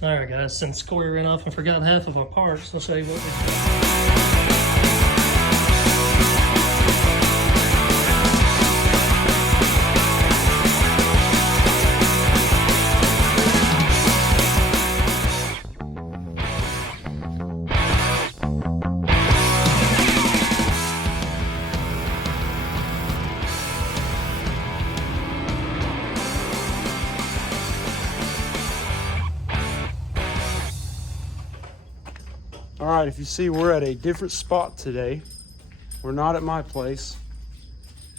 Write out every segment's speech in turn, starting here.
Alright guys, since Corey ran off and forgot half of our parts, I'll show you what we did. All right, if you see, we're at a different spot today. We're not at my place.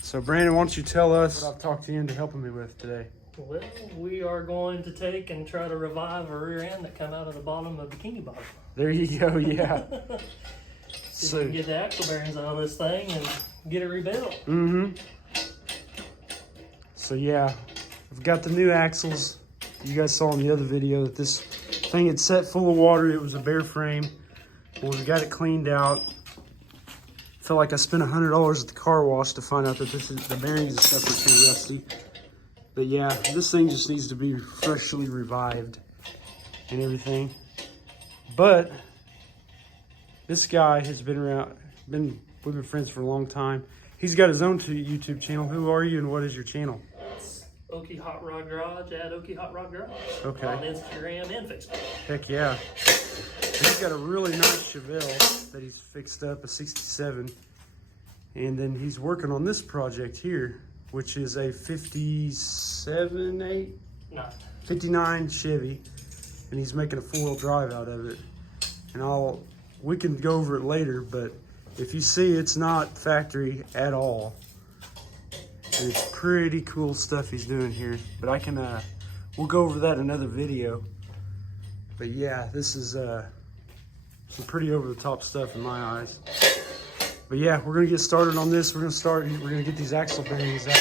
So Brandon, why don't you tell us what I've talked to you into helping me with today? Well, we are going to take and try to revive a rear end that come out of the bottom of the bikini bottom. There you go, yeah. See if we can get the axle bearings out of this thing and get it rebuilt. So yeah, I've got the new axles. You guys saw in the other video that this thing had set full of water. It was a bare frame. Well, we got it cleaned out. Felt like I spent $100 at the car wash to find out that the bearings and stuff are too rusty. But yeah, this thing just needs to be freshly revived and everything. But this guy has been around, we've been friends for a long time. He's got his own YouTube channel. Who are you and what is your channel? It's Okie Hot Rod Garage at Okie Hot Rod Garage. Okay. On Instagram and Facebook. Heck yeah. He's got a really nice Chevelle that he's fixed up, a 67. And then he's working on this project here, which is a 59 Chevy. And he's making a 4-wheel drive out of it. And we can go over it later, but if you see, it's not factory at all. And it's pretty cool stuff he's doing here. But we'll go over that in another video. But yeah, this is some pretty over-the-top stuff in my eyes. But yeah, we're gonna get started on this. We're gonna get these axle bearings out.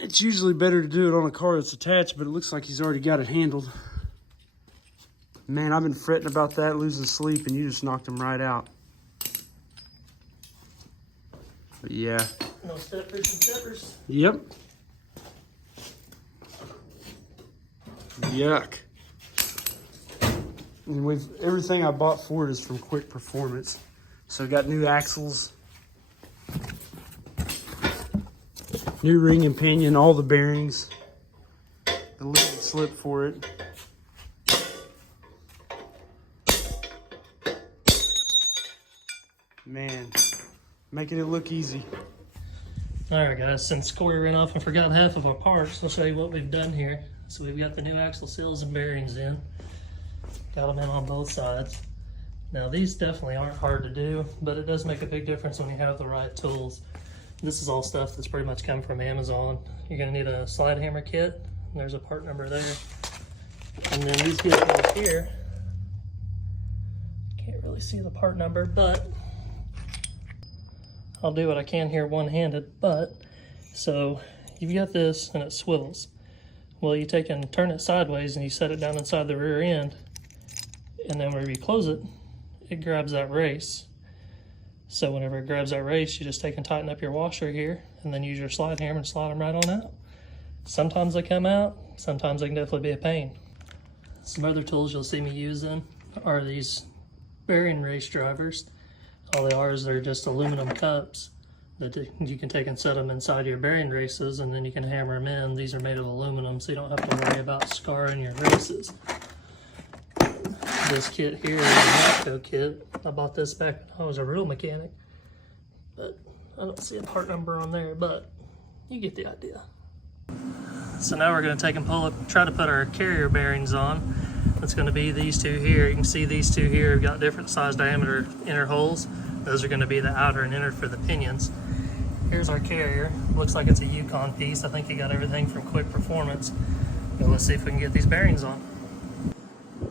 It's usually better to do it on a car that's attached, but it looks like he's already got it handled. Man, I've been fretting about that, losing sleep, and you just knocked him right out. But yeah. No steppers and steppers. Yep. Yuck. And everything I bought for it is from Quick Performance. So got new axles, new ring and pinion, all the bearings, the lid and slip for it. Man, making it look easy. Alright guys, since Corey ran off and forgot half of our parts, I'll show you what we've done here. So we've got the new axle seals and bearings in. Got them in on both sides. Now these definitely aren't hard to do, but it does make a big difference when you have the right tools. This is all stuff that's pretty much come from Amazon. You're gonna need a slide hammer kit. There's a part number there. And then these guys here, can't really see the part number, but I'll do what I can here one-handed. But so you've got this and it swivels. Well, you take and turn it sideways and you set it down inside the rear end, and then whenever you close it, it grabs that race. So whenever it grabs that race, you just take and tighten up your washer here, and then use your slide hammer and slide them right on out. Sometimes they come out, sometimes they can definitely be a pain. Some other tools you'll see me using are these bearing race drivers. All they are is they're just aluminum cups that you can take and set them inside your bearing races, and then you can hammer them in. These are made of aluminum, so you don't have to worry about scarring your races. This kit here is a Matco kit. I bought this back when I was a real mechanic, but I don't see a part number on there, but you get the idea. So now we're going to take and try to put our carrier bearings on. It's going to be these two here. You can see these two here have got different size diameter inner holes. Those are going to be the outer and inner for the pinions. Here's our carrier. Looks like it's a Yukon piece. I think you got everything from Quick Performance. But let's see if we can get these bearings on.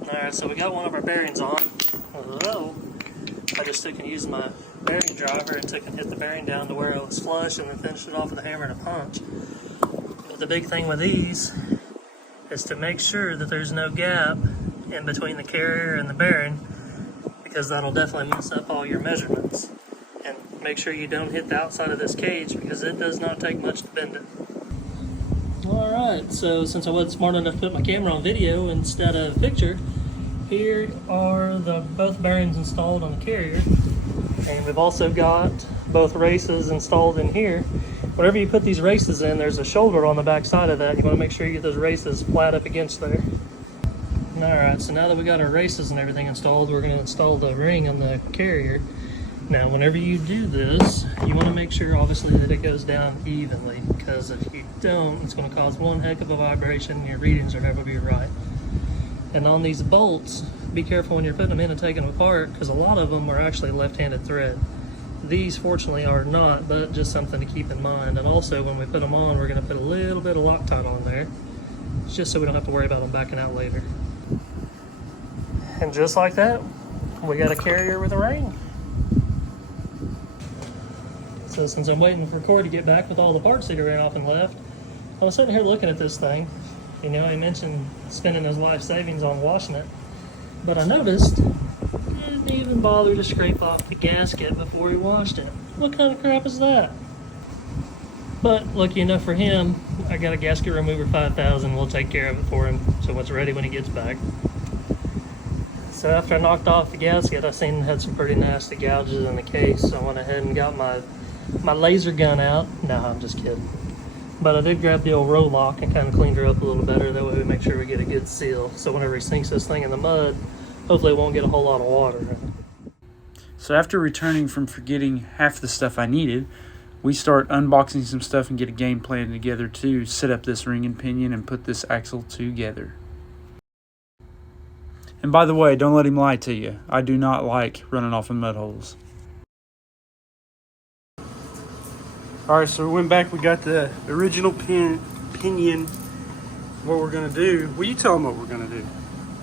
Alright, so we got one of our bearings on. Although, I just took and used my bearing driver and took and hit the bearing down to where it was flush and then finished it off with a hammer and a punch. But the big thing with these is to make sure that there's no gap in between the carrier and the bearing, because that'll definitely mess up all your measurements. And make sure you don't hit the outside of this cage, because it does not take much to bend it. Alright, so since I wasn't smart enough to put my camera on video instead of picture, here are the both bearings installed on the carrier. And we've also got both races installed in here. Whenever you put these races in, there's a shoulder on the back side of that. You want to make sure you get those races flat up against there. Alright, so now that we got our races and everything installed, we're going to install the ring on the carrier. Now, whenever you do this, you want to make sure, obviously, that it goes down evenly, because if you don't, it's going to cause one heck of a vibration and your readings are never be right. And on these bolts, be careful when you're putting them in and taking them apart, because a lot of them are actually left-handed thread. These, fortunately, are not, but just something to keep in mind. And also, when we put them on, we're going to put a little bit of Loctite on there, just so we don't have to worry about them backing out later. And just like that, we got a carrier with a ring. So since I'm waiting for Corey to get back with all the parts that he ran off and left, I was sitting here looking at this thing. You know, he mentioned spending his life savings on washing it, but I noticed he didn't even bother to scrape off the gasket before he washed it. What kind of crap is that? But lucky enough for him, I got a gasket remover 5000. We'll take care of it for him so it's ready when he gets back. So after I knocked off the gasket, I seen it had some pretty nasty gouges in the case, so I went ahead and got my laser gun out. No, I'm just kidding. But I did grab the old roll lock and kind of cleaned her up a little better. That way we make sure we get a good seal. So whenever he sinks this thing in the mud, hopefully it won't get a whole lot of water in it. So after returning from forgetting half the stuff I needed, we start unboxing some stuff and get a game plan together to set up this ring and pinion and put this axle together. And by the way, don't let him lie to you. I do not like running off in mud holes. Alright, so we went back, we got the original pinion. What we're going to do, will you tell them what we're going to do?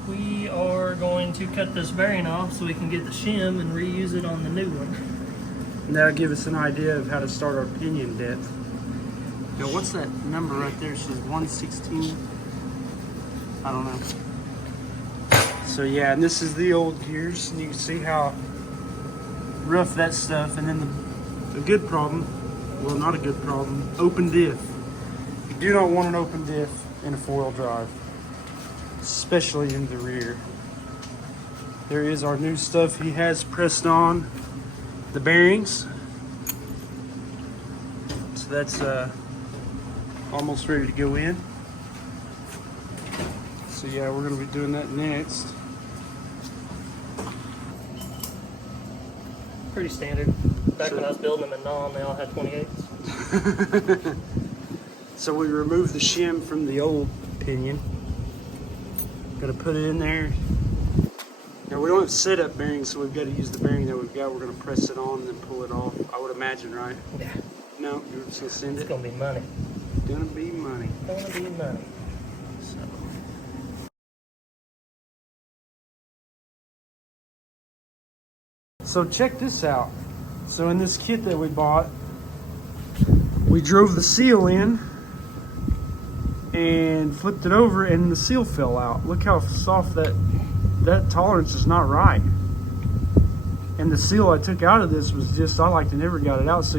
We are going to cut this bearing off so we can get the shim and reuse it on the new one. And that'll give us an idea of how to start our pinion depth. Now what's that number right there? It says 116. I don't know. So yeah, and this is the old gears, and you can see how rough that stuff. And then the good problem, well, not a good problem, open diff. You do not want an open diff in a four-wheel drive, especially in the rear. There is our new stuff. He has pressed on the bearings, so that's almost ready to go in. So yeah, we're going to be doing that next. Pretty standard. Back when I was building them in Nom, they all had 28s. So we removed the shim from the old pinion. Got to put it in there. Now we don't have setup bearings, so we've got to use the bearing that we've got. We're going to press it on and then pull it off. I would imagine, right? Yeah. No, you're just going to send it? It's going to be money. Gonna be money. Going to be money. So check this out. So in this kit that we bought, we drove the seal in and flipped it over and the seal fell out. Look how soft that tolerance is not right. And the seal I took out of this was just, I like to never got it out. So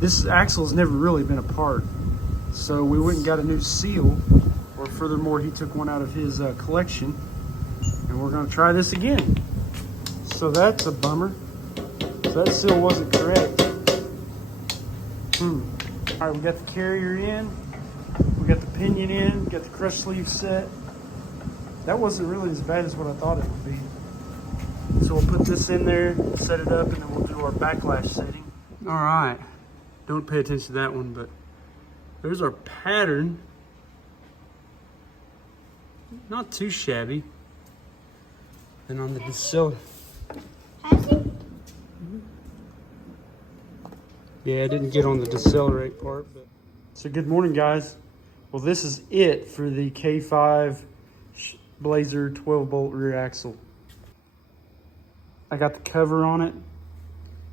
this axle has never really been apart. So we went and got a new seal, or furthermore, he took one out of his collection, and we're gonna try this again. So that's a bummer. So that seal wasn't correct. All right, we got the carrier in, we got the pinion in, got the crush sleeve set. That wasn't really as bad as what I thought it would be. So we'll put this in there, set it up, and then we'll do our backlash setting. All right, don't pay attention to that one, but there's our pattern. Not too shabby. And on the deceler. Yeah, I didn't get on the decelerate part. But. So good morning, guys. Well, this is it for the K5 Blazer 12-bolt rear axle. I got the cover on it.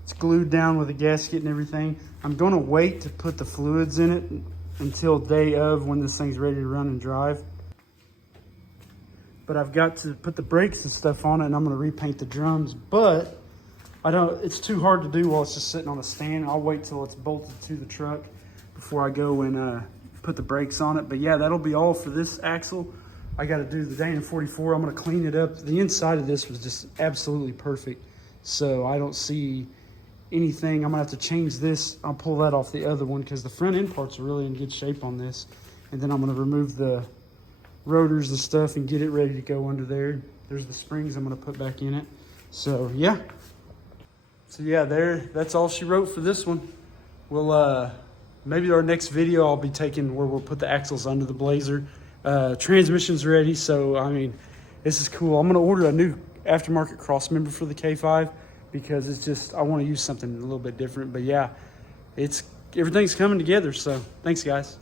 It's glued down with a gasket and everything. I'm going to wait to put the fluids in it until day of when this thing's ready to run and drive. But I've got to put the brakes and stuff on it, and I'm going to repaint the drums. But it's too hard to do while it's just sitting on a stand. I'll wait till it's bolted to the truck before I go and put the brakes on it. But yeah, that'll be all for this axle. I got to do the Dana 44. I'm going to clean it up. The inside of this was just absolutely perfect. So I don't see anything. I'm going to have to change this. I'll pull that off the other one because the front end parts are really in good shape on this. And then I'm going to remove the rotors and stuff and get it ready to go under there. There's the springs I'm going to put back in it. So yeah. That's all she wrote for this one. We'll maybe our next video I'll be taking where we'll put the axles under the Blazer. Transmission's ready, so I mean, this is cool. I'm gonna order a new aftermarket cross member for the K5 because it's just, I want to use something a little bit different. But yeah, everything's coming together. So thanks, guys.